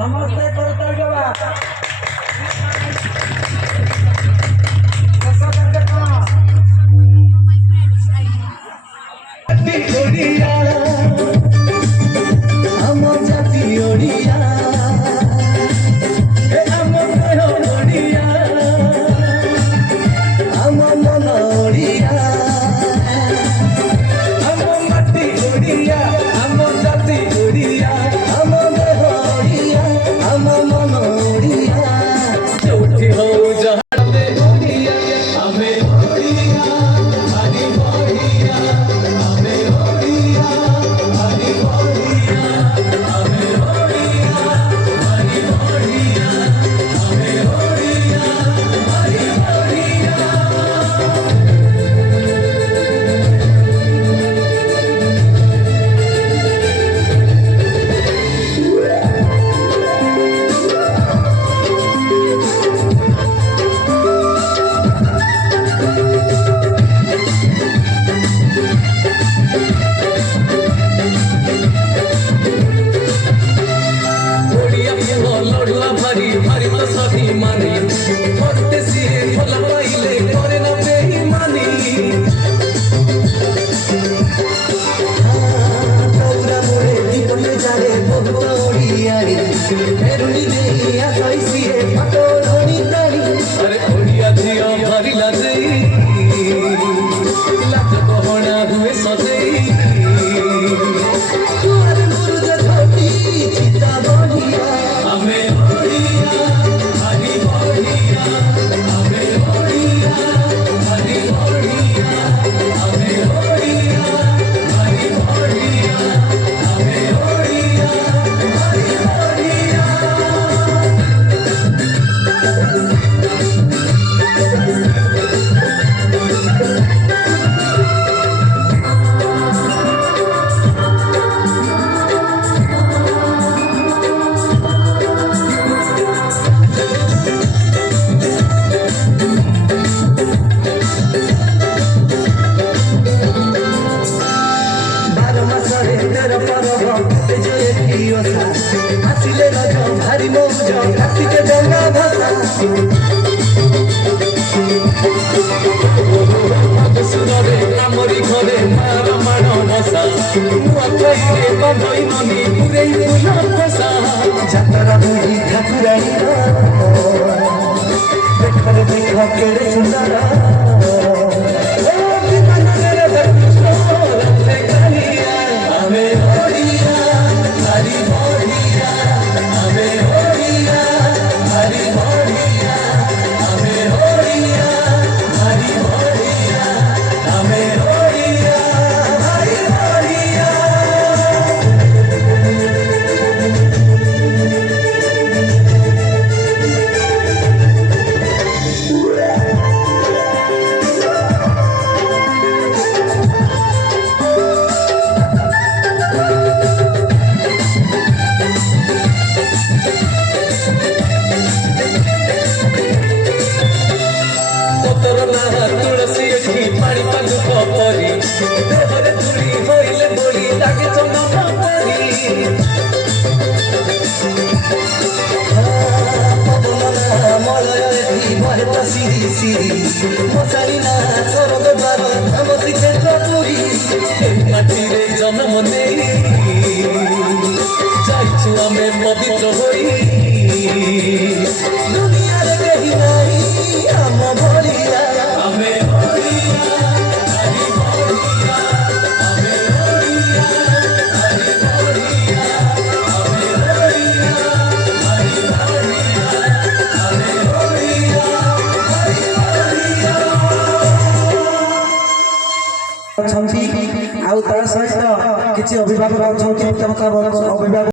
समस्ते कर्तव्य ସୁରରେ ଆମରି ଘରେ ମାର ମାଣ ମଶା ନୂଆଖାଇରେ ବନ୍ଧଇ ନନି ପୁରେଇ ଫୁଲ ଖସା ଯାତ୍ରା ବୁଢ଼ୀ ଠାକୁରାଣୀ ଦେଖରେ ଦେଖ କେଡ଼େ ସୁନ୍ଦର ଆମେ ଓଡ଼ିଆ ଭାରି ବଢ଼ିଆ ଆମେ ଓଡ଼ିଆ ଭାରି ବଢ଼ିଆ ଆମେ ଓଡ଼ିଆ ଭାରି ବଢ଼ିଆ ଆମେ ଓଡ଼ିଆ ଭାରି ବଢ଼ିଆ तुलसी एठी पानी पागुक परी देहरे धूली होइले बोली लागे चंदन परी মলয় এটি বহে তো সিঁড়ি সিঁড়ি মশারি না সরদ দ্বার আমতি ক্ষেত্র পুরী মাটিরে জন্ম নেই যাইছু আমি পবিত্র হই দুনিয়ারে কেহি নাই আম ভরিয়া আমি ଓଡ଼ିଆ ଭାରି ବଢ଼ିଆ ଆମେ ଓଡ଼ିଆ ଭାରି ବଢ଼ିଆ ଆମେ ଓଡ଼ିଆ ଭାରି ବଢ଼ିଆ ଆମେ ଓଡ଼ିଆ ଭାରି ବଢ଼ିଆ ଅଛନ୍ତି ଆଉ ତା ସହିତ କିଛି ଅଭିଭାବକ ଅଛନ୍ତି ଅଭିଭାବକ